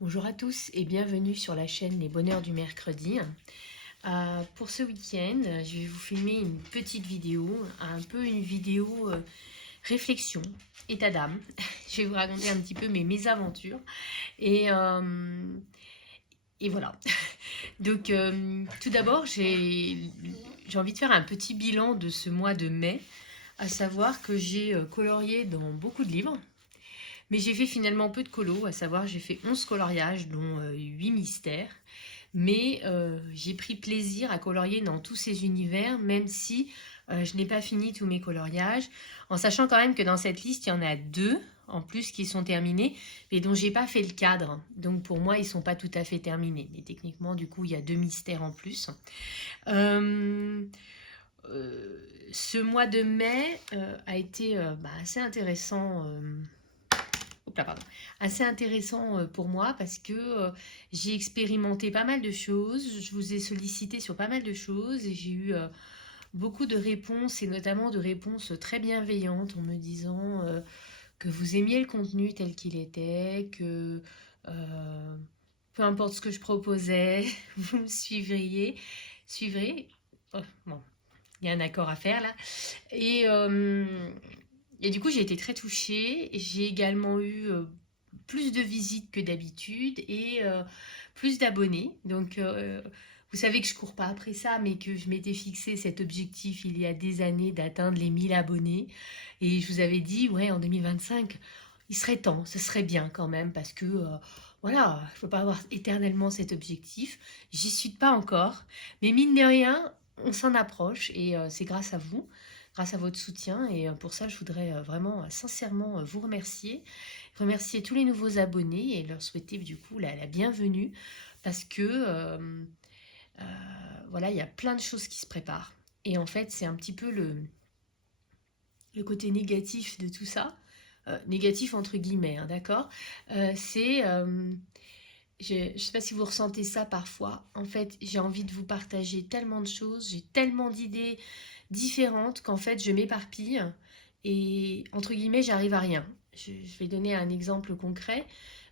Bonjour à tous et bienvenue sur la chaîne Les Bonheurs du Mercredi. Pour ce week-end, je vais vous filmer une petite vidéo, un peu une vidéo réflexion, état d'âme. Je vais vous raconter un petit peu mes mésaventures et, euh, et voilà. Donc tout d'abord, j'ai envie de faire un petit bilan de ce mois de mai, à savoir que j'ai colorié dans beaucoup de livres. Mais j'ai fait finalement peu de colos, à savoir j'ai fait 11 coloriages, dont 8 mystères. Mais j'ai pris plaisir à colorier dans tous ces univers, même si je n'ai pas fini tous mes coloriages, en sachant quand même que dans cette liste, il y en a deux en plus qui sont terminés, mais dont j'ai pas fait le cadre. Donc pour moi, ils sont pas tout à fait terminés. Mais techniquement, du coup, il y a deux mystères en plus. Euh, Ce mois de mai a été assez intéressant. Pardon, assez intéressant pour moi parce que j'ai expérimenté pas mal de choses, je vous ai sollicité sur pas mal de choses et j'ai eu beaucoup de réponses et notamment de réponses très bienveillantes en me disant que vous aimiez le contenu tel qu'il était, que peu importe ce que je proposais, vous me suivrez. Oh, bon, il y a un accord à faire là. Et, euh, et du coup, j'ai été très touchée. J'ai également eu plus de visites que d'habitude et plus d'abonnés. Donc, vous savez que je cours pas après ça, mais que je m'étais fixé cet objectif il y a des années d'atteindre les 1000 abonnés. Et je vous avais dit, ouais, en 2025, il serait temps, ce serait bien quand même, parce que voilà, je ne peux pas avoir éternellement cet objectif. J'y suis pas encore, mais mine de rien, on s'en approche et c'est grâce à votre soutien. Et pour ça, je voudrais vraiment sincèrement vous remercier tous les nouveaux abonnés et leur souhaiter du coup la bienvenue parce que euh, voilà, il y a plein de choses qui se préparent. Et en fait, c'est un petit peu le côté négatif de tout ça. Négatif entre guillemets, hein, d'accord. C'est je ne sais pas si vous ressentez ça parfois. En fait, j'ai envie de vous partager tellement de choses, j'ai tellement d'idées différentes qu'en fait, je m'éparpille et, entre guillemets, j'arrive à rien. Je vais donner un exemple concret.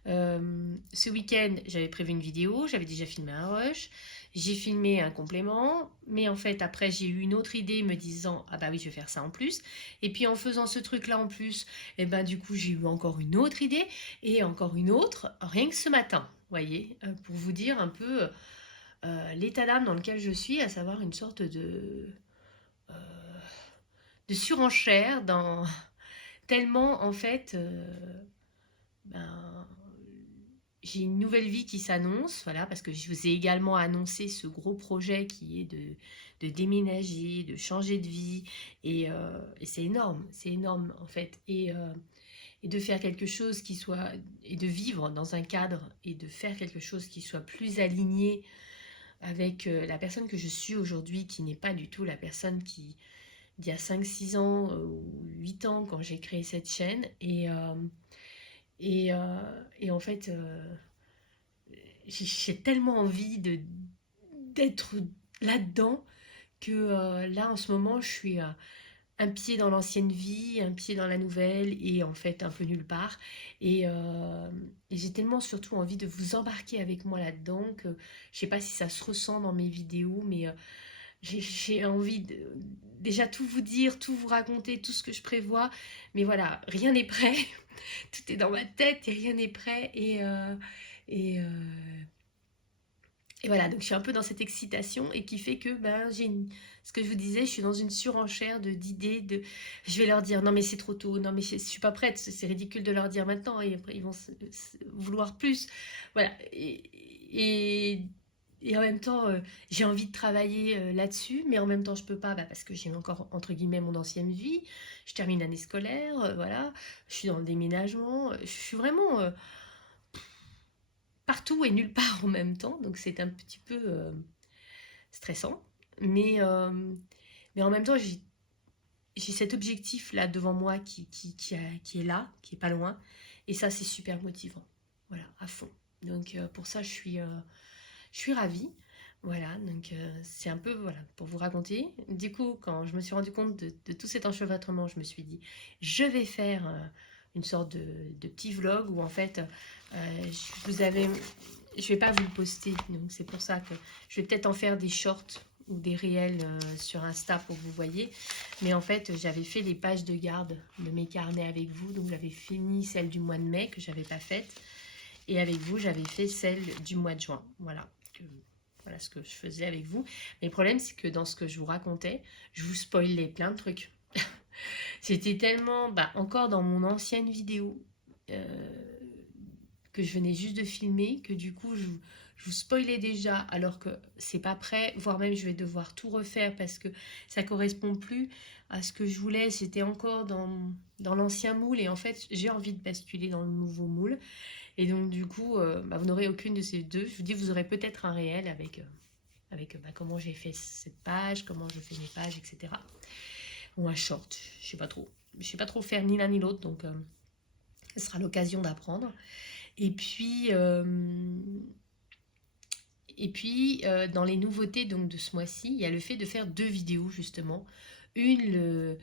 Ce week-end, j'avais prévu une vidéo, j'avais déjà filmé un rush, j'ai filmé un complément, mais en fait, après, j'ai eu une autre idée me disant, ah bah oui, je vais faire ça en plus. Et puis, en faisant ce truc-là en plus, et ben du coup, j'ai eu encore une autre idée et encore une autre, rien que ce matin, voyez, pour vous dire un peu l'état d'âme dans lequel je suis, à savoir une sorte euh, de surenchère dans tellement en fait ben, j'ai une nouvelle vie qui s'annonce, voilà, parce que je vous ai également annoncé ce gros projet qui est de déménager, de changer de vie, et c'est énorme en fait, et de faire quelque chose qui soit, et de vivre dans un cadre, et de faire quelque chose qui soit plus aligné avec la personne que je suis aujourd'hui, qui n'est pas du tout la personne qui, il y a 5 6 ans ou 8 ans quand j'ai créé cette chaîne, et, euh, et en fait, j'ai tellement envie d'être là-dedans que là, en ce moment, je suis un pied dans l'ancienne vie, un pied dans la nouvelle et en fait un peu nulle part. Et j'ai tellement surtout envie de vous embarquer avec moi là-dedans que je sais pas si ça se ressent dans mes vidéos, mais j'ai envie de déjà tout vous dire, tout vous raconter, tout ce que je prévois. Mais voilà, rien n'est prêt. Tout est dans ma tête et rien n'est prêt. Et, et voilà, donc je suis un peu dans cette excitation et qui fait que ben, ce que je vous disais, je suis dans une surenchère d'idées, je vais leur dire non mais c'est trop tôt, non mais je suis pas prête, c'est ridicule de leur dire maintenant et après ils vont vouloir plus. Voilà, et, et en même temps, j'ai envie de travailler là-dessus, mais en même temps je peux pas parce que j'ai encore entre guillemets mon ancienne vie, je termine l'année scolaire, voilà, je suis dans le déménagement, je suis vraiment partout et nulle part en même temps, donc c'est un petit peu stressant. Mais, euh, mais en même temps, j'ai cet objectif là devant moi qui est là, qui est pas loin, et ça c'est super motivant. Voilà, à fond. Donc pour ça, je suis ravie. Voilà, donc c'est un peu voilà pour vous raconter. Du coup, quand je me suis rendu compte de tout cet enchevêtrement, je me suis dit, je vais faire une sorte de petit vlog où en fait, je vais pas vous le poster, donc c'est pour ça que je vais peut-être en faire des shorts ou des réels sur Insta pour que vous voyez. Mais en fait, j'avais fait les pages de garde de mes carnets avec vous, donc j'avais fini celle du mois de mai que j'avais pas faite. Et avec vous, j'avais fait celle du mois de juin. Voilà. Voilà ce que je faisais avec vous. Mais le problème, c'est que dans ce que je vous racontais, je vous spoilais plein de trucs. C'était tellement, encore dans mon ancienne vidéo que je venais juste de filmer, que du coup, je vous spoilais déjà, alors que c'est pas prêt, voire même je vais devoir tout refaire parce que ça correspond plus à ce que je voulais. C'était encore dans l'ancien moule et en fait, j'ai envie de basculer dans le nouveau moule. Et donc, du coup, vous n'aurez aucune de ces deux. Je vous dis, vous aurez peut-être un réel avec comment j'ai fait cette page, comment je fais mes pages, etc. Ou un short, je sais pas trop. Je sais pas trop faire ni l'un ni l'autre, donc ce sera l'occasion d'apprendre. Et puis, dans les nouveautés donc, de ce mois-ci, il y a le fait de faire 2 vidéos, justement. Une,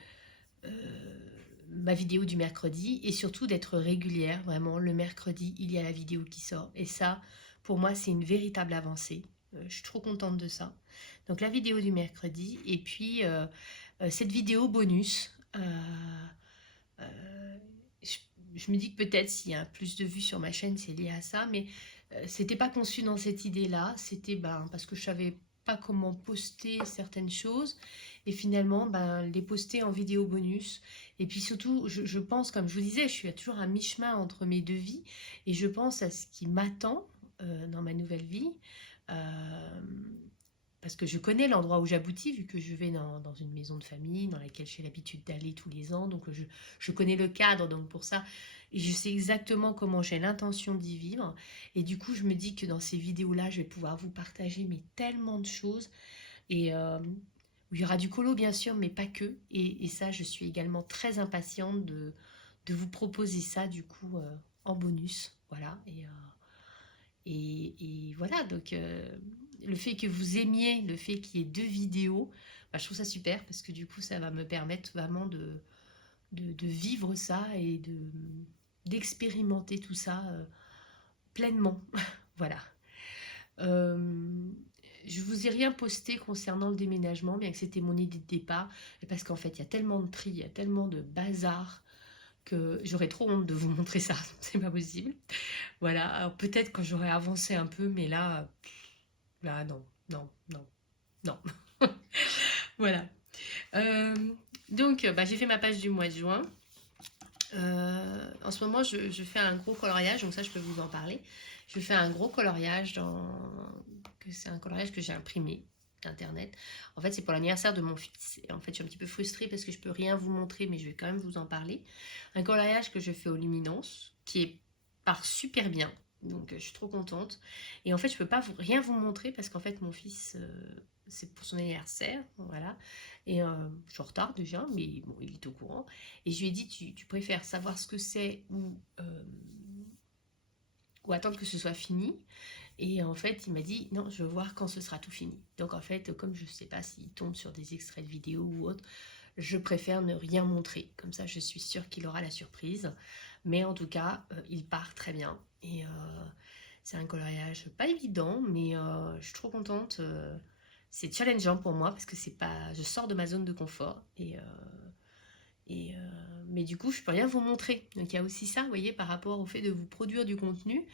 ma vidéo du mercredi, et surtout d'être régulière, vraiment. Le mercredi, il y a la vidéo qui sort. Et ça, pour moi, c'est une véritable avancée. Je suis trop contente de ça. Donc, la vidéo du mercredi, et puis cette vidéo bonus. Je me dis que peut-être s'il y a plus de vues sur ma chaîne, c'est lié à ça, mais c'était pas conçu dans cette idée-là. C'était parce que je savais pas comment poster certaines choses et finalement les poster en vidéo bonus. Et puis surtout, je pense, comme je vous disais, je suis toujours à mi-chemin entre mes deux vies et je pense à ce qui m'attend dans ma nouvelle vie. Parce que je connais l'endroit où j'aboutis, vu que je vais dans une maison de famille dans laquelle j'ai l'habitude d'aller tous les ans. Donc, je connais le cadre, donc pour ça, et je sais exactement comment j'ai l'intention d'y vivre. Et du coup, je me dis que dans ces vidéos-là, je vais pouvoir vous partager mais tellement de choses. Et il y aura du colo, bien sûr, mais pas que. Et ça, je suis également très impatiente de vous proposer ça, du coup, en bonus. Voilà. Et voilà, donc le fait que vous aimiez, le fait qu'il y ait 2 vidéos, je trouve ça super parce que du coup ça va me permettre vraiment de vivre ça et d'expérimenter tout ça pleinement. Voilà. Je vous ai rien posté concernant le déménagement, bien que c'était mon idée de départ, parce qu'en fait il y a tellement de tri, il y a tellement de bazar que j'aurais trop honte de vous montrer ça, c'est pas possible. Voilà, alors peut-être quand j'aurai avancé un peu, mais là, non, non, non, non. Voilà. Euh, donc, j'ai fait ma page du mois de juin. En ce moment, je fais un gros coloriage, donc ça, je peux vous en parler. Je fais un gros coloriage c'est un coloriage que j'ai imprimé d'internet. En fait, c'est pour l'anniversaire de mon fils. Et en fait, je suis un petit peu frustrée parce que je peux rien vous montrer, mais je vais quand même vous en parler. Un coloriage que je fais aux luminances, part super bien. Donc, je suis trop contente. Et en fait, je peux pas rien vous montrer parce qu'en fait, mon fils, c'est pour son anniversaire. Voilà. Et je suis en retard déjà, mais bon, il est au courant. Et je lui ai dit, tu préfères savoir ce que c'est ou attendre que ce soit fini. Et en fait, il m'a dit, non, je veux voir quand ce sera tout fini. Donc en fait, comme je ne sais pas s'il tombe sur des extraits de vidéos ou autre, je préfère ne rien montrer. Comme ça, je suis sûre qu'il aura la surprise. Mais en tout cas, il part très bien. Et c'est un coloriage pas évident, mais je suis trop contente. C'est challengeant pour moi parce que je sors de ma zone de confort. Mais du coup, je peux rien vous montrer. Donc il y a aussi ça, vous voyez, par rapport au fait de vous produire du contenu.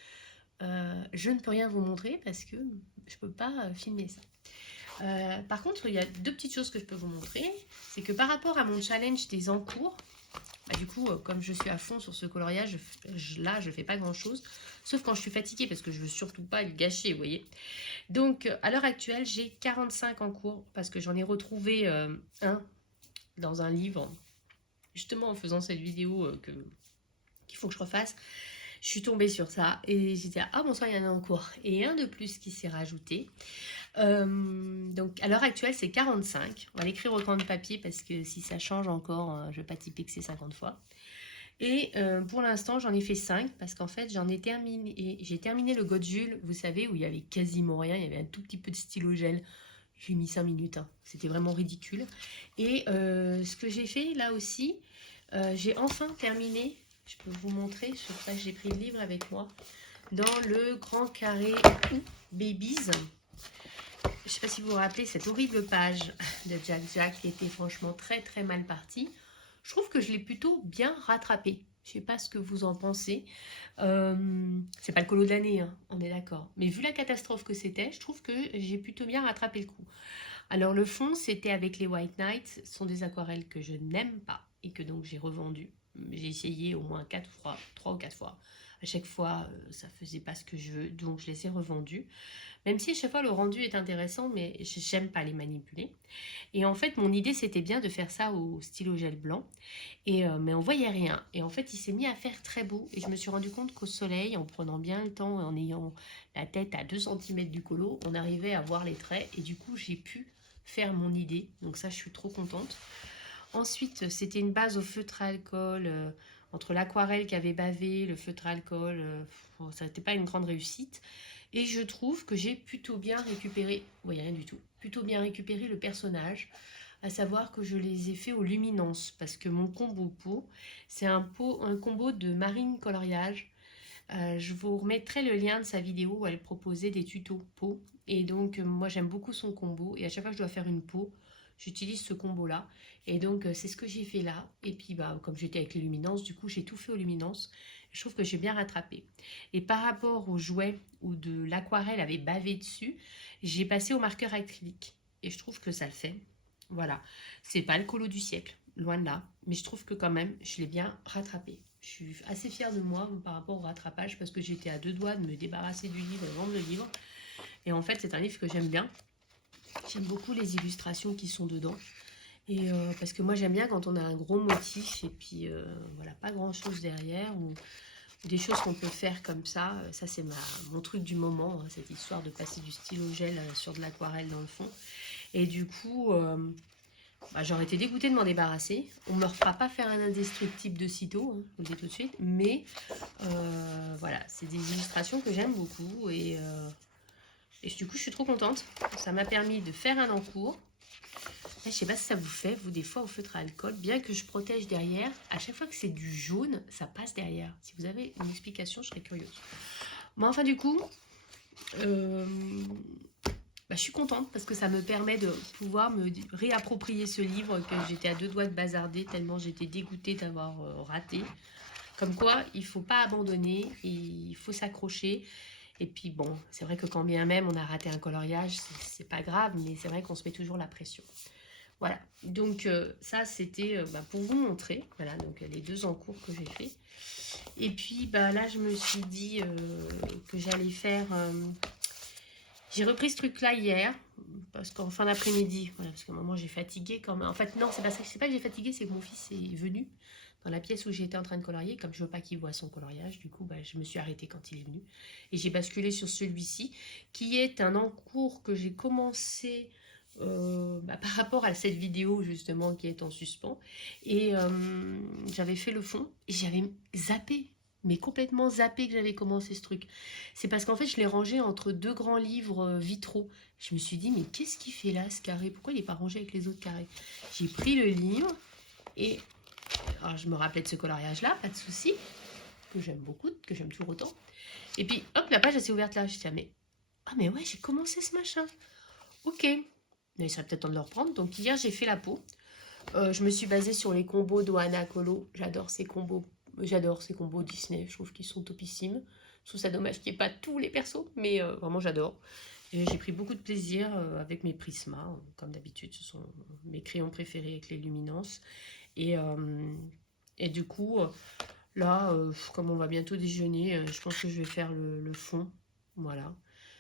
Je ne peux rien vous montrer parce que je ne peux pas filmer ça. Par contre, il y a 2 petites choses que je peux vous montrer. C'est que par rapport à mon challenge des encours, du coup, comme je suis à fond sur ce coloriage, là, je ne fais pas grand-chose. Sauf quand je suis fatiguée, parce que je ne veux surtout pas le gâcher, vous voyez. Donc, à l'heure actuelle, j'ai 45 encours, parce que j'en ai retrouvé un dans un livre, justement en faisant cette vidéo qu'il faut que je refasse. Je suis tombée sur ça et j'ai dit ah bonsoir, il y en a en cours. Et un de plus qui s'est rajouté. Donc à l'heure actuelle c'est 45. On va l'écrire au crayon de papier parce que si ça change encore, je ne vais pas typer que c'est 50 fois. Et pour l'instant j'en ai fait 5 parce qu'en fait j'ai terminé le Godjul, vous savez, où il y avait quasiment rien, il y avait un tout petit peu de stylo gel. J'ai mis 5 minutes, hein. C'était vraiment ridicule. Et ce que j'ai fait là aussi, j'ai enfin terminé Je peux vous montrer, c'est pour ça que j'ai pris le livre avec moi. Dans le grand carré Babies. Je ne sais pas si vous vous rappelez cette horrible page de Jack Jack qui était franchement très très mal partie. Je trouve que je l'ai plutôt bien rattrapé. Je ne sais pas ce que vous en pensez. C'est pas le colo de l'année, hein, on est d'accord. Mais vu la catastrophe que c'était, je trouve que j'ai plutôt bien rattrapé le coup. Alors le fond, c'était avec les White Knights. Ce sont des aquarelles que je n'aime pas et que donc j'ai revendues. J'ai essayé au moins 4 fois, 3 ou 4 fois. À chaque fois, ça ne faisait pas ce que je veux, donc je les ai revendues. Même si à chaque fois le rendu est intéressant, mais j'aime pas les manipuler. Et en fait, mon idée, c'était bien de faire ça au stylo gel blanc. Mais on voyait rien. Et en fait, il s'est mis à faire très beau. Et je me suis rendu compte qu'au soleil, en prenant bien le temps, en ayant la tête à 2 cm du colo, on arrivait à voir les traits. Et du coup, j'ai pu faire mon idée. Donc ça, je suis trop contente. Ensuite, c'était une base au feutre à alcool. Entre l'aquarelle qui avait bavé, le feutre à alcool, ça n'était pas une grande réussite. Et je trouve que j'ai plutôt bien récupéré, vous voyez rien du tout, plutôt bien récupéré le personnage, à savoir que je les ai fait aux luminances, parce que mon combo peau, c'est un combo de marine coloriage. Je vous remettrai le lien de sa vidéo où elle proposait des tutos peau. Et donc, moi, j'aime beaucoup son combo. Et à chaque fois que je dois faire une peau, j'utilise ce combo-là. Et donc, c'est ce que j'ai fait là. Et puis, bah, comme j'étais avec les luminances, du coup, j'ai tout fait aux luminances. Je trouve que j'ai bien rattrapé. Et par rapport aux jouets où de l'aquarelle avait bavé dessus, j'ai passé au marqueur acrylique. Et je trouve que ça le fait. Voilà. C'est pas le colo du siècle, loin de là. Mais je trouve que quand même, je l'ai bien rattrapé. Je suis assez fière de moi par rapport au rattrapage parce que j'étais à 2 doigts de me débarrasser du livre et vendre le livre. Et en fait, c'est un livre que j'aime bien. J'aime beaucoup les illustrations qui sont dedans. Et parce que moi, j'aime bien quand on a un gros motif et puis voilà, pas grand chose derrière ou des choses qu'on peut faire comme ça. Ça, c'est mon truc du moment, hein, cette histoire de passer du stylo gel sur de l'aquarelle dans le fond. Et du coup, bah, j'aurais été dégoûtée de m'en débarrasser. On ne me refera pas faire un indestructible de sitôt, hein, je vous le dis tout de suite. Mais voilà, c'est des illustrations que j'aime beaucoup. Et du coup, je suis trop contente. Ça m'a permis de faire un encours. Je ne sais pas si ça vous fait, vous, des fois au feutre à alcool, bien que je protège derrière, à chaque fois que c'est du jaune, ça passe derrière. Si vous avez une explication, je serais curieuse. Mais enfin, du coup, bah, je suis contente parce que ça me permet de pouvoir me réapproprier ce livre que j'étais à 2 doigts de bazarder tellement j'étais dégoûtée d'avoir raté. Comme quoi, il ne faut pas abandonner, il faut s'accrocher. Et puis bon, c'est vrai que quand bien même on a raté un coloriage, c'est pas grave, mais c'est vrai qu'on se met toujours la pression. Voilà, donc ça c'était bah, pour vous montrer, voilà, donc les 2 encours que j'ai fait. Et puis bah, là je me suis dit que j'allais faire, j'ai repris ce truc là hier, parce qu'en fin d'après-midi, voilà, parce qu'à un moment j'ai fatigué quand même. En fait non, c'est pas que j'ai fatigué, c'est que mon fils est venu dans la pièce où j'étais en train de colorier. Comme je veux pas qu'il voit son coloriage, du coup bah, je me suis arrêtée quand il est venu. Et j'ai basculé sur celui-ci, qui est un encours que j'ai commencé bah, par rapport à cette vidéo justement qui est en suspens. Et j'avais fait le fond et j'avais zappé, mais complètement zappé que j'avais commencé ce truc. C'est parce qu'en fait je l'ai rangé entre 2 grands livres vitraux. Je me suis dit mais qu'est-ce qu'il fait là ce carré? Pourquoi il n'est pas rangé avec les autres carrés? J'ai pris le livre et alors, je me rappelais de ce coloriage là, pas de souci, que j'aime beaucoup, que j'aime toujours autant. Et puis hop, la page elle s'est ouverte là. Je dis ah mais ouais, j'ai commencé ce machin. Ok, mais il serait peut-être temps de le reprendre. Donc hier j'ai fait la peau. Je me suis basée sur les combos d'Ohana Colo. J'adore ces combos. J'adore ces combos Disney. Je trouve qu'ils sont topissimes. Je trouve ça dommage qu'il n'y ait pas tous les persos, mais vraiment j'adore. Et j'ai pris beaucoup de plaisir avec mes Prisma. Comme d'habitude, ce sont mes crayons préférés avec les luminances. Et, et du coup, là, comme on va bientôt déjeuner, je pense que je vais faire le fond. Voilà.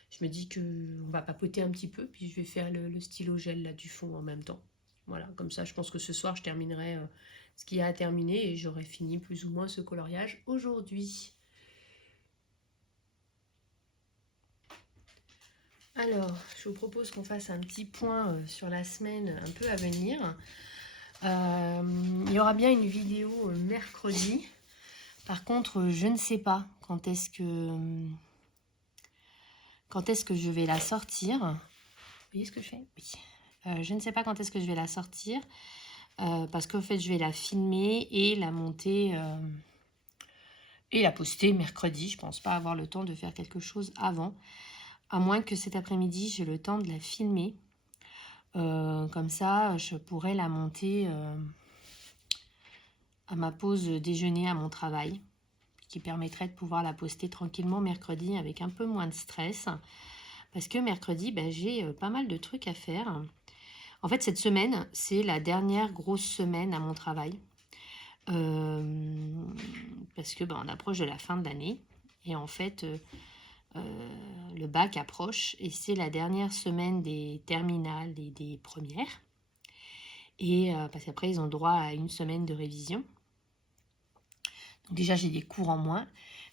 Je me dis qu'on va papoter un petit peu, puis je vais faire le stylo gel là, du fond en même temps. Voilà, comme ça, je pense que ce soir, je terminerai ce qu'il y a à terminer et j'aurai fini plus ou moins ce coloriage aujourd'hui. Alors, je vous propose qu'on fasse un petit point sur la semaine un peu à venir. Il y aura bien une vidéo mercredi. Par contre, je ne sais pas quand est-ce que je vais la sortir. Vous voyez ce que je fais? Oui. Je ne sais pas quand est-ce que je vais la sortir. Parce qu'en fait, je vais la filmer et la monter et la poster mercredi. Je pense pas avoir le temps de faire quelque chose avant, à moins que cet après-midi j'ai le temps de la filmer. Comme ça, je pourrais la monter à ma pause déjeuner à mon travail, qui permettrait de pouvoir la poster tranquillement mercredi avec un peu moins de stress. Parce que mercredi, j'ai pas mal de trucs à faire. En fait, cette semaine, c'est la dernière grosse semaine à mon travail. Parce que on approche de la fin de l'année. Et en fait, le bac approche et c'est la dernière semaine des terminales et des premières. Et parce qu'après, ils ont droit à une semaine de révision. Donc déjà, j'ai des cours en moins.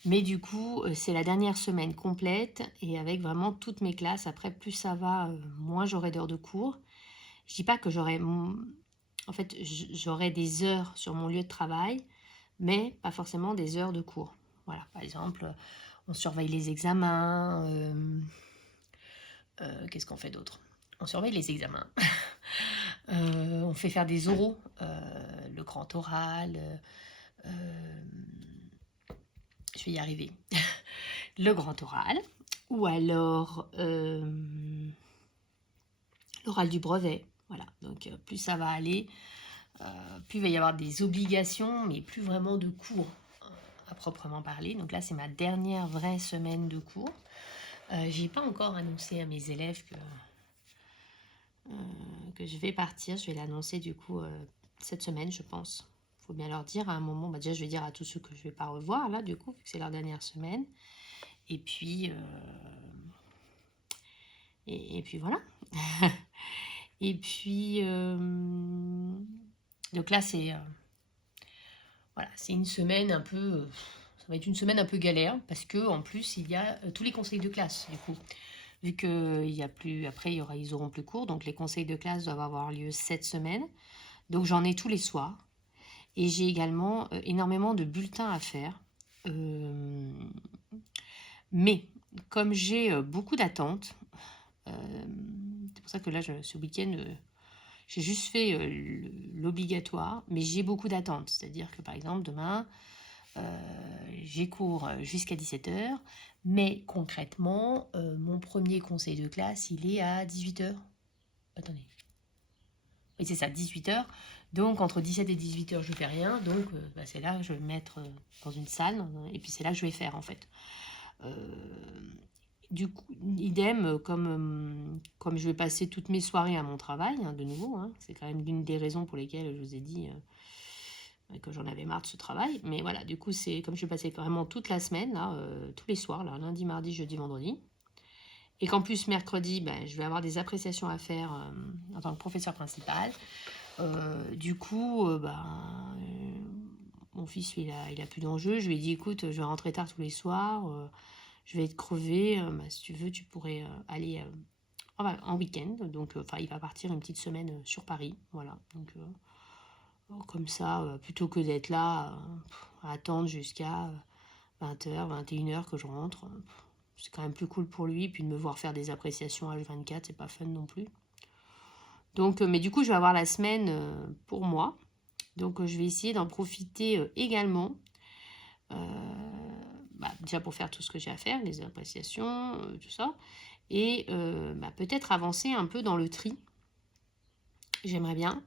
Mais du coup, c'est la dernière semaine complète et avec vraiment toutes mes classes. Après, plus ça va, moins j'aurai d'heures de cours. Je dis pas que j'aurai... En fait, j'aurai des heures sur mon lieu de travail, mais pas forcément des heures de cours. Voilà, par exemple, on surveille les examens. Qu'est-ce qu'on fait d'autre? On surveille les examens. On fait faire des oraux, le grand oral. Je vais y arriver. Le grand oral. Ou alors l'oral du brevet. Voilà, donc plus ça va aller, plus il va y avoir des obligations, mais plus vraiment de cours à proprement parler. Donc là, c'est ma dernière vraie semaine de cours. J'ai pas encore annoncé à mes élèves que je vais partir. Je vais l'annoncer du coup cette semaine, je pense. Il faut bien leur dire à un moment. Déjà, je vais dire à tous ceux que je ne vais pas revoir, là, du coup, vu que c'est leur dernière semaine. Et puis, et puis voilà. Et puis, donc là, c'est voilà, c'est une semaine un peu... ça va être une semaine un peu galère, parce que en plus, il y a tous les conseils de classe, du coup. Vu qu'il y a plus... Après, ils auront plus cours, donc les conseils de classe doivent avoir lieu cette semaine. Donc j'en ai tous les soirs. Et j'ai également énormément de bulletins à faire. Mais comme j'ai beaucoup d'attentes, c'est pour ça que là, ce week-end, j'ai juste fait l'obligatoire, mais j'ai beaucoup d'attentes. C'est-à-dire que par exemple, demain, j'ai cours jusqu'à 17h, mais concrètement, mon premier conseil de classe, il est à 18h. Attendez. Oui, c'est ça, 18h. Donc, entre 17 et 18h, je fais rien. Donc, c'est là que je vais me mettre dans une salle. Et puis, c'est là que je vais faire, en fait. Du coup, idem, comme je vais passer toutes mes soirées à mon travail, de nouveau. C'est quand même l'une des raisons pour lesquelles je vous ai dit que j'en avais marre de ce travail. Mais voilà, du coup, c'est comme je vais passer vraiment toute la semaine, là, tous les soirs, là, lundi, mardi, jeudi, vendredi. Et qu'en plus, mercredi, je vais avoir des appréciations à faire en tant que professeur principal. Du coup, mon fils, il a plus d'enjeu. Je lui ai dit, écoute, je vais rentrer tard tous les soirs. Je vais être crevée. Si tu veux, tu pourrais aller en week-end. Donc, il va partir une petite semaine sur Paris. Voilà. Donc, comme ça, plutôt que d'être là à attendre jusqu'à 20h, 21h que je rentre, c'est quand même plus cool pour lui. Puis de me voir faire des appréciations H24, c'est pas fun non plus. Donc, mais du coup, je vais avoir la semaine pour moi. Donc, je vais essayer d'en profiter également. Déjà pour faire tout ce que j'ai à faire, les appréciations, tout ça. Et peut-être avancer un peu dans le tri. J'aimerais bien.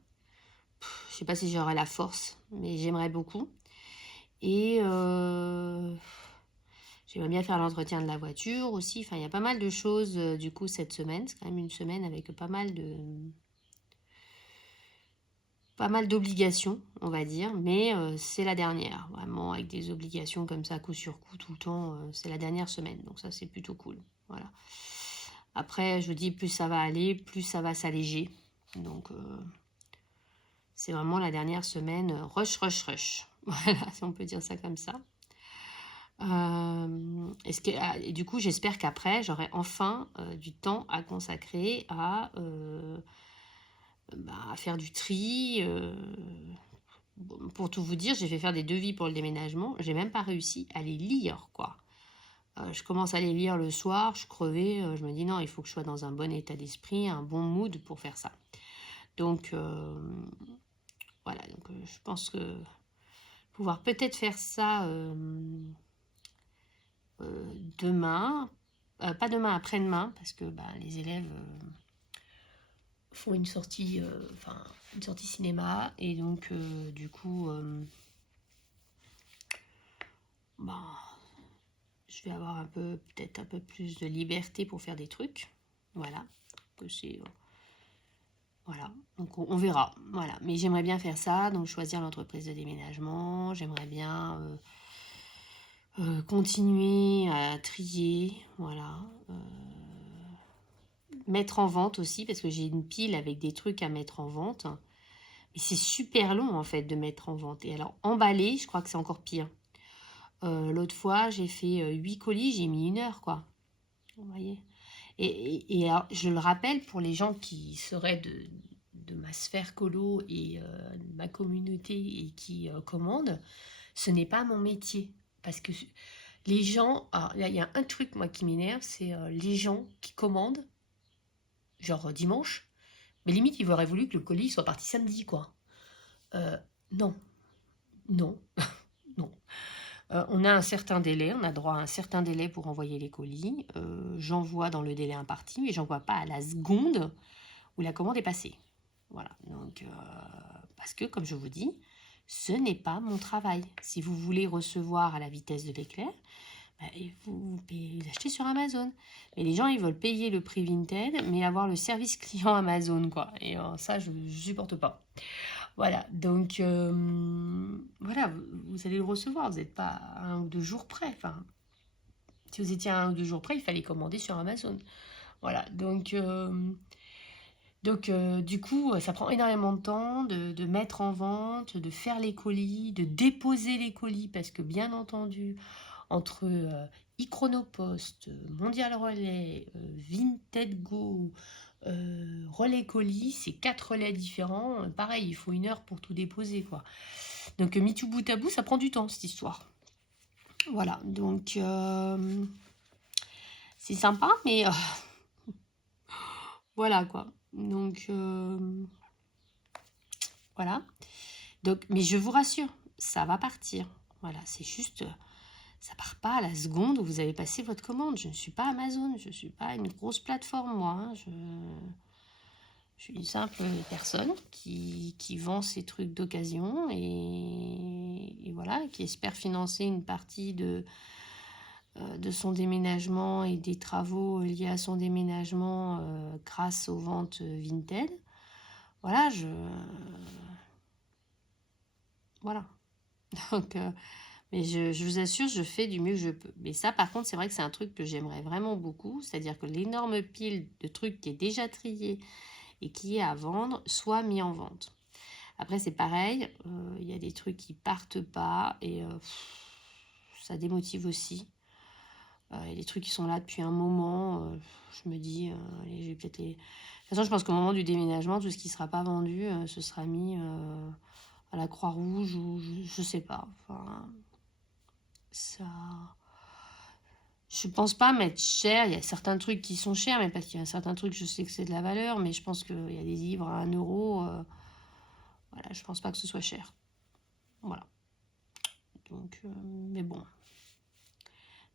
Je sais pas si j'aurai la force, mais j'aimerais beaucoup. Et j'aimerais bien faire l'entretien de la voiture aussi. Enfin, il y a pas mal de choses du coup cette semaine. C'est quand même une semaine avec pas mal d'obligations, on va dire, mais c'est la dernière, vraiment, avec des obligations comme ça, coup sur coup, tout le temps, c'est la dernière semaine, donc ça, c'est plutôt cool, voilà. Après, je dis, plus ça va aller, plus ça va s'alléger, donc c'est vraiment la dernière semaine, rush, rush, rush, voilà, si on peut dire ça comme ça. Et du coup, j'espère qu'après, j'aurai enfin du temps à consacrer à faire du tri. Pour tout vous dire, j'ai fait faire des devis pour le déménagement. J'ai même pas réussi à les lire, quoi. Je commence à les lire le soir, je suis crevée. Je me dis non, il faut que je sois dans un bon état d'esprit, un bon mood pour faire ça. Donc, voilà. Donc, je pense que pouvoir peut-être faire ça demain, pas demain, après-demain, parce que bah, les élèves font une sortie, une sortie cinéma, et donc du coup, bah, je vais avoir peut-être un peu plus de liberté pour faire des trucs, voilà, que c'est voilà, donc on verra, voilà, mais j'aimerais bien faire ça, donc choisir l'entreprise de déménagement, j'aimerais bien continuer à trier, voilà. Mettre en vente aussi, parce que j'ai une pile avec des trucs à mettre en vente. Mais c'est super long, en fait, de mettre en vente. Et alors, emballer, je crois que c'est encore pire. L'autre fois, j'ai fait 8 colis, j'ai mis 1 heure, quoi. Vous voyez? Et alors, je le rappelle, pour les gens qui seraient de ma sphère colo et de ma communauté et qui commandent, ce n'est pas mon métier. Parce que les gens... Alors, il y a un truc, moi, qui m'énerve, c'est les gens qui commandent, genre dimanche, mais limite, ils auraient voulu que le colis soit parti samedi, quoi. Non, non, non. On a un certain délai, on a droit à un certain délai pour envoyer les colis. J'envoie dans le délai imparti, mais j'envoie pas à la seconde où la commande est passée. Voilà, donc, parce que, comme je vous dis, ce n'est pas mon travail. Si vous voulez recevoir à la vitesse de l'éclair, bah, vous achetez sur Amazon. Mais les gens, ils veulent payer le prix Vinted, mais avoir le service client Amazon, quoi. Et ça, je ne supporte pas. Voilà, donc voilà, vous allez le recevoir, vous n'êtes pas à 1 ou 2 jours près. Enfin, si vous étiez à 1 ou 2 jours près, il fallait commander sur Amazon. Voilà, donc du coup, ça prend énormément de temps de mettre en vente, de faire les colis, de déposer les colis, parce que bien entendu, entre iChronopost, Mondial Relais, Vinted Go, relais colis, c'est 4 relais différents. Pareil, il faut 1 heure pour tout déposer, quoi. Donc, mis tout bout à bout, ça prend du temps, cette histoire. Voilà, donc c'est sympa, mais voilà, quoi. Donc, voilà. Donc, mais je vous rassure, ça va partir. Voilà, c'est juste, ça part pas à la seconde où vous avez passé votre commande. Je ne suis pas Amazon, je ne suis pas une grosse plateforme, moi. Hein. Je suis une simple personne qui vend ses trucs d'occasion et voilà, qui espère financer une partie de son déménagement et des travaux liés à son déménagement grâce aux ventes Vinted. Voilà, voilà. Donc, mais je vous assure, je fais du mieux que je peux. Mais ça, par contre, c'est vrai que c'est un truc que j'aimerais vraiment beaucoup, c'est-à-dire que l'énorme pile de trucs qui est déjà trié et qui est à vendre soit mis en vente. Après, c'est pareil, il y a des trucs qui partent pas et ça démotive aussi. Il y a des trucs qui sont là depuis un moment. Je me dis, allez, je vais peut-être les... De toute façon, je pense qu'au moment du déménagement, tout ce qui ne sera pas vendu, ce sera mis à la Croix-Rouge ou je sais pas. Enfin, ça... Je pense pas mettre cher. Il y a certains trucs qui sont chers, mais parce qu'il y a certains trucs, je sais que c'est de la valeur, mais je pense qu'il y a des livres à 1 euro. Voilà, je pense pas que ce soit cher. Voilà. Donc, mais bon.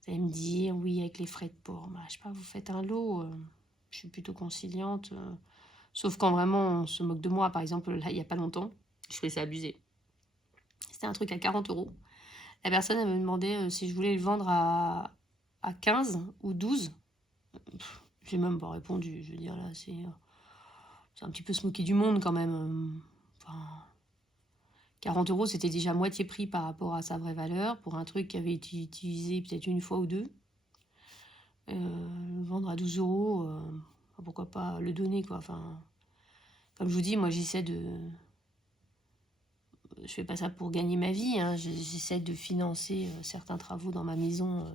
Vous allez me dire, oui, avec les frais de port, bah, je sais pas, vous faites un lot. Je suis plutôt conciliante. Sauf quand vraiment on se moque de moi. Par exemple, là, il y a pas longtemps, je trouvais ça abusé. C'était un truc à 40 euros. La personne, elle me demandait si je voulais le vendre à 15 ou 12. J'ai même pas répondu. Je veux dire, là, c'est un petit peu se moquer du monde quand même. Enfin, 40 euros, c'était déjà moitié prix par rapport à sa vraie valeur pour un truc qui avait été utilisé peut-être 1 fois ou 2. Vendre à 12 euros, pourquoi pas le donner, quoi. Enfin, comme je vous dis, moi, j'essaie de... Je fais pas ça pour gagner ma vie, hein. J'essaie de financer certains travaux dans ma maison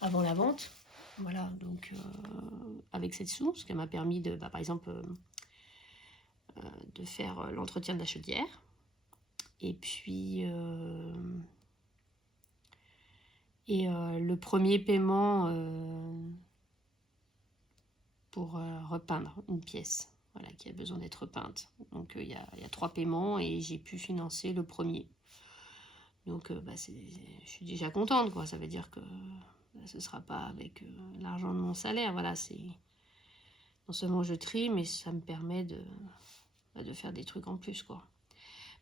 avant la vente. Voilà, donc avec cette sous, ce qui m'a permis de, par exemple, de faire l'entretien de la chaudière. Et puis, le premier paiement pour repeindre une pièce, voilà, qui a besoin d'être repeinte. Donc, il y a 3 paiements et j'ai pu financer le premier. Donc, je suis déjà contente, quoi. Ça veut dire que ce ne sera pas avec l'argent de mon salaire. Voilà, c'est... Non seulement je trie, mais ça me permet de faire des trucs en plus, quoi.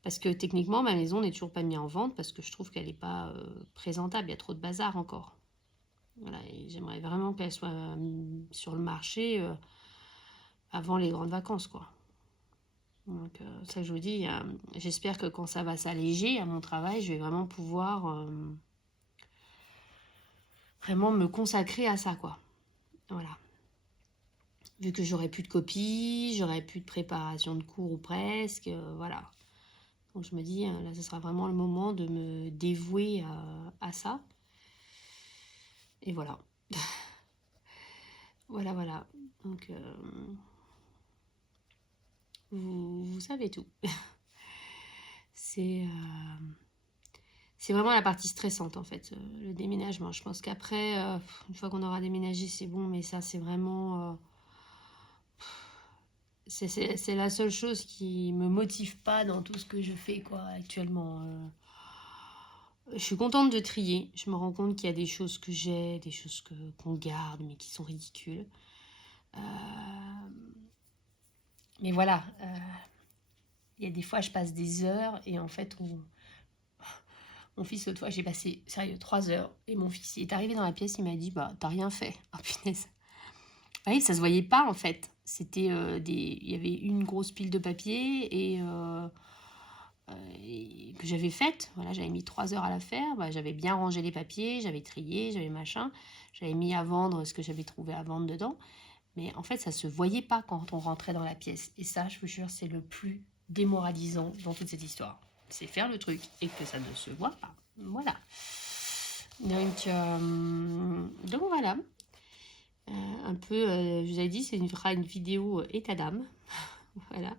Parce que techniquement, ma maison n'est toujours pas mise en vente parce que je trouve qu'elle n'est pas présentable. Il y a trop de bazar encore. Voilà, et j'aimerais vraiment qu'elle soit sur le marché avant les grandes vacances, quoi. Donc, ça que je vous dis, j'espère que quand ça va s'alléger à mon travail, je vais vraiment pouvoir vraiment me consacrer à ça, quoi. Voilà. Vu que j'aurai plus de copies, j'aurai plus de préparation de cours ou presque, voilà. Donc je me dis, là, ce sera vraiment le moment de me dévouer à ça. Et voilà. Voilà. Donc, vous savez tout. C'est vraiment la partie stressante, en fait, le déménagement. Je pense qu'après, une fois qu'on aura déménagé, c'est bon, mais ça, c'est vraiment... c'est la seule chose qui me motive pas dans tout ce que je fais, quoi, actuellement. Je suis contente de trier. Je me rends compte qu'il y a des choses que j'ai, des choses qu'on garde, mais qui sont ridicules. Mais voilà, il y a des fois, je passe des heures et en fait, mon fils, l'autre fois, j'ai passé, sérieux, 3 heures. Et mon fils, il est arrivé dans la pièce, il m'a dit, bah, t'as rien fait. Oh punaise. Oui, ça se voyait pas en fait. C'était il y avait une grosse pile de papier et que j'avais faite. Voilà, j'avais mis 3 heures à la faire. Bah, j'avais bien rangé les papiers, j'avais trié, j'avais machin. J'avais mis à vendre ce que j'avais trouvé à vendre dedans. Mais en fait, ça se voyait pas quand on rentrait dans la pièce. Et ça, je vous jure, c'est le plus démoralisant dans toute cette histoire. C'est faire le truc et que ça ne se voit pas. Voilà. Donc voilà. Un peu, je vous avais dit, c'est fera une vidéo état d'âme. Voilà.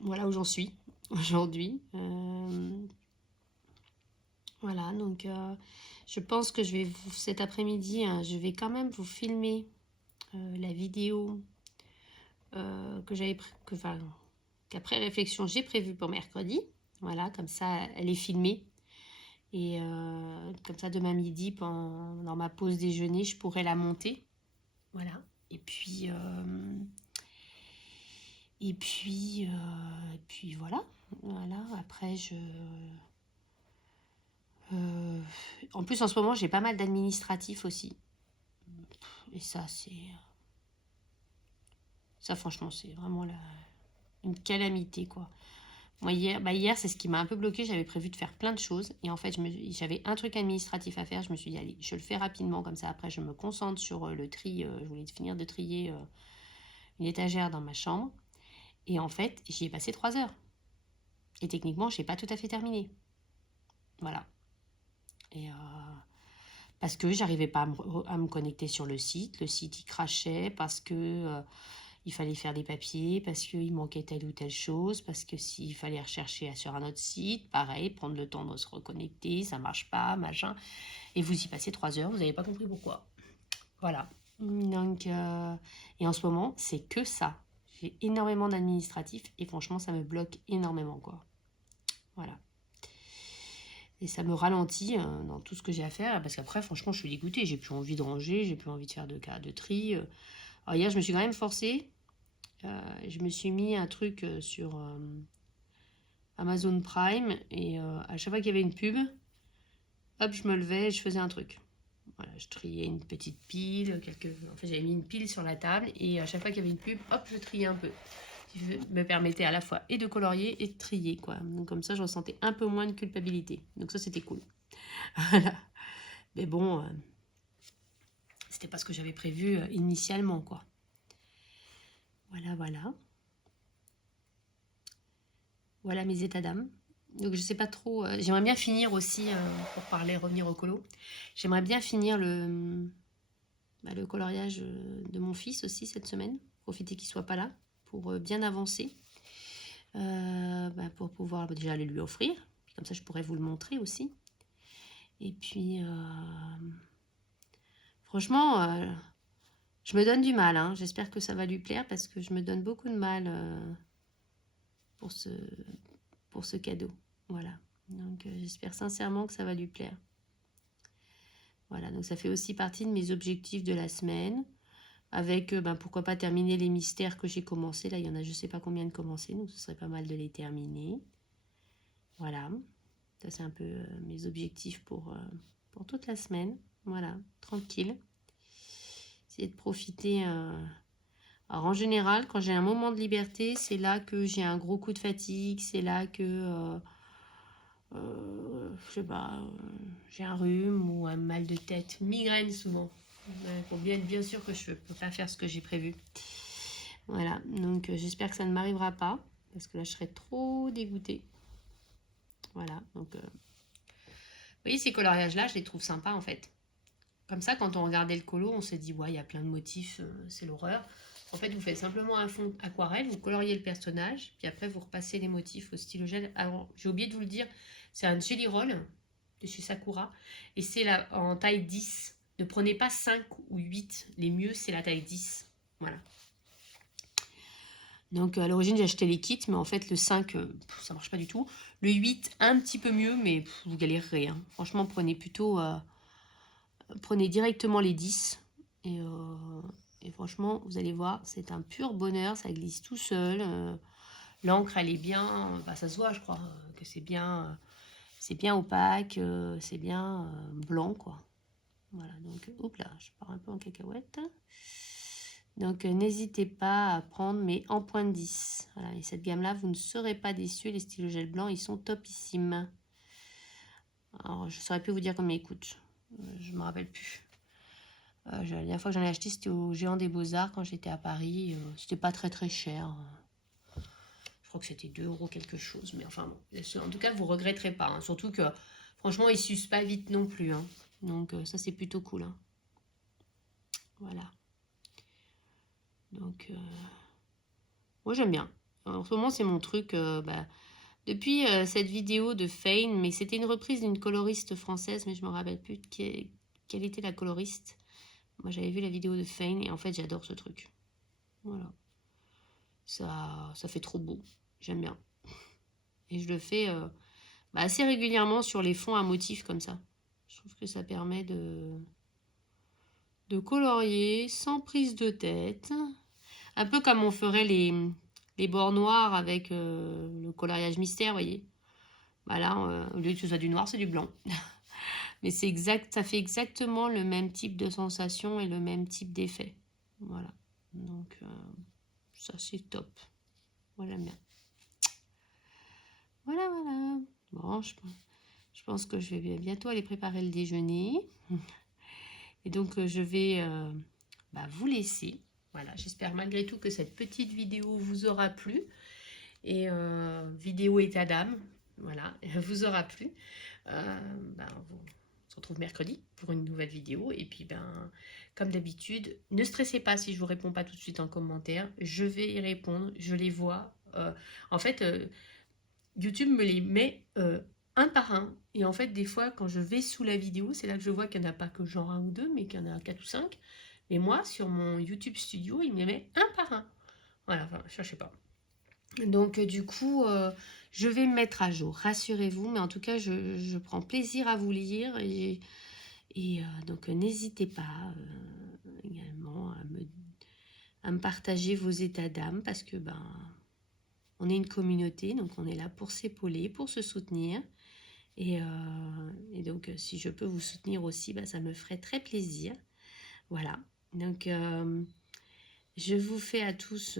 Voilà où j'en suis aujourd'hui. Voilà, donc je pense que cet après-midi, je vais quand même vous filmer la vidéo qu'après réflexion, j'ai prévue pour mercredi. Voilà, comme ça, elle est filmée. Et comme ça, demain midi, dans ma pause déjeuner, je pourrai la monter. Voilà. Et puis voilà. Voilà. Après, en plus, en ce moment, j'ai pas mal d'administratifs aussi. Et ça, franchement, c'est vraiment une calamité, quoi. Moi, hier, c'est ce qui m'a un peu bloqué. J'avais prévu de faire plein de choses. Et en fait, j'avais un truc administratif à faire. Je me suis dit, allez, je le fais rapidement. Comme ça, après, je me concentre sur le tri. Je voulais finir de trier une étagère dans ma chambre. Et en fait, j'y ai passé 3 heures. Et techniquement, je n'ai pas tout à fait terminé. Voilà. Et parce que j'arrivais pas à me connecter sur le site. Le site, il crachait parce que... il fallait faire des papiers, parce qu'il manquait telle ou telle chose, parce que s'il fallait rechercher sur un autre site, pareil, prendre le temps de se reconnecter, ça marche pas, machin. Et vous y passez 3 heures, vous n'avez pas compris pourquoi. Voilà. Donc, et en ce moment, c'est que ça. J'ai énormément d'administratifs et franchement, ça me bloque énormément, quoi. Voilà. Et ça me ralentit dans tout ce que j'ai à faire, parce qu'après, franchement, je suis dégoûtée. J'ai plus envie de ranger, j'ai plus envie de faire de tri. Alors hier, je me suis quand même forcée. Je me suis mis un truc sur Amazon Prime et à chaque fois qu'il y avait une pub, hop, je me levais et je faisais un truc. Voilà, je triais une petite pile, en fait, j'avais mis une pile sur la table et à chaque fois qu'il y avait une pub, hop, je triais un peu. Ce qui me permettait à la fois et de colorier et de trier, quoi. Donc comme ça, je ressentais un peu moins de culpabilité. Donc ça, c'était cool. Voilà. Mais bon, c'était pas ce que j'avais prévu initialement, quoi. Voilà. Voilà mes états d'âme. Donc je sais pas trop. J'aimerais bien finir aussi, pour revenir au colo. J'aimerais bien finir le coloriage de mon fils aussi cette semaine. Profiter qu'il soit pas là pour bien avancer. Pour pouvoir déjà aller lui offrir. Puis comme ça je pourrais vous le montrer aussi. Et puis franchement, je me donne du mal. Hein. J'espère que ça va lui plaire parce que je me donne beaucoup de mal pour pour ce cadeau. Voilà. Donc, j'espère sincèrement que ça va lui plaire. Voilà, donc ça fait aussi partie de mes objectifs de la semaine. Avec, pourquoi pas terminer les mystères que j'ai commencé. Là, il y en a je ne sais pas combien de commencés, donc ce serait pas mal de les terminer. Voilà. Ça, c'est un peu mes objectifs pour toute la semaine. Voilà, tranquille. Essayer de profiter. Alors, en général, quand j'ai un moment de liberté, c'est là que j'ai un gros coup de fatigue. C'est là que... je sais pas, j'ai un rhume ou un mal de tête, migraine souvent. Pour bien sûr que je ne peux pas faire ce que j'ai prévu. Voilà, donc j'espère que ça ne m'arrivera pas, parce que là je serais trop dégoûtée. Voilà, donc vous voyez ces coloriages-là, je les trouve sympas en fait. Comme ça, quand on regardait le colo, on s'est dit, ouais, il y a plein de motifs, c'est l'horreur. En fait, vous faites simplement un fond aquarelle, vous coloriez le personnage, puis après vous repassez les motifs au stylo gel. Alors, j'ai oublié de vous le dire, c'est un Jelly Roll de chez Sakura, et c'est en taille 10. Ne prenez pas 5 ou 8, les mieux c'est la taille 10. Voilà. Donc à l'origine j'ai acheté les kits, mais en fait le 5, ça marche pas du tout. Le 8, un petit peu mieux, mais vous galérerez. Hein. Franchement, prenez directement les 10. Et franchement, vous allez voir, c'est un pur bonheur, ça glisse tout seul. L'encre, elle est bien, ça se voit, je crois, que c'est bien opaque, c'est bien blanc, quoi. Voilà, donc, hop là, je pars un peu en cacahuète. Donc, n'hésitez pas à prendre, mais en point de 10. Voilà, et cette gamme-là, vous ne serez pas déçus. Les stylos gel blancs, ils sont topissimes. Alors, je ne saurais plus vous dire combien ils coûtent. Je ne me rappelle plus. La dernière fois que j'en ai acheté, c'était au Géant des Beaux-Arts quand j'étais à Paris. C'était pas très très cher. Je crois que c'était 2 € quelque chose. Mais enfin bon, en tout cas, vous ne regretterez pas. Hein. Surtout que, franchement, ils s'usent pas vite non plus. Hein. Donc, ça, c'est plutôt cool. Hein. Voilà. Donc, moi, j'aime bien. En ce moment, c'est mon truc. Depuis cette vidéo de Fane, mais c'était une reprise d'une coloriste française, mais je me rappelle plus quelle était la coloriste. Moi, j'avais vu la vidéo de Fane et en fait, j'adore ce truc. Voilà. Ça fait trop beau. J'aime bien. Et je le fais assez régulièrement sur les fonds à motifs comme ça. Je trouve que ça permet de colorier sans prise de tête. Un peu comme on ferait les bords noirs avec le coloriage mystère, vous voyez. Là, au lieu que ce soit du noir, c'est du blanc. Mais c'est exact, ça fait exactement le même type de sensation et le même type d'effet. Voilà. Donc, ça, c'est top. Moi, j'aime bien. Voilà, voilà. Bon, je pense que je vais bientôt aller préparer le déjeuner. Et donc, je vais vous laisser. Voilà, j'espère malgré tout que cette petite vidéo vous aura plu. Et vidéo état d'âme, voilà, vous aura plu. On se retrouve mercredi pour une nouvelle vidéo. Et puis, comme d'habitude, ne stressez pas si je ne vous réponds pas tout de suite en commentaire. Je vais y répondre, je les vois. En fait, YouTube me les met un par un. Et en fait, des fois, quand je vais sous la vidéo, c'est là que je vois qu'il n'y en a pas que genre 1 ou 2, mais qu'il y en a 4 ou 5. Mais moi, sur mon YouTube Studio, il me les met un par un. Voilà, enfin, je ne sais pas. Donc, du coup, je vais me mettre à jour, rassurez-vous. Mais en tout cas, je prends plaisir à vous lire. Donc, n'hésitez pas également à me partager vos états d'âme. Parce que, on est une communauté. Donc, on est là pour s'épauler, pour se soutenir. Et donc, si je peux vous soutenir aussi, ça me ferait très plaisir. Voilà. Donc, je vous fais à tous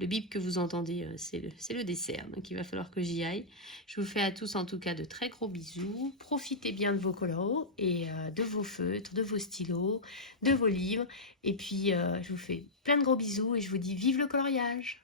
le bip que vous entendez, c'est le dessert, donc il va falloir que j'y aille. Je vous fais à tous en tout cas de très gros bisous. Profitez bien de vos coloros et de vos feutres, de vos stylos, de vos livres. Et puis je vous fais plein de gros bisous et je vous dis vive le coloriage!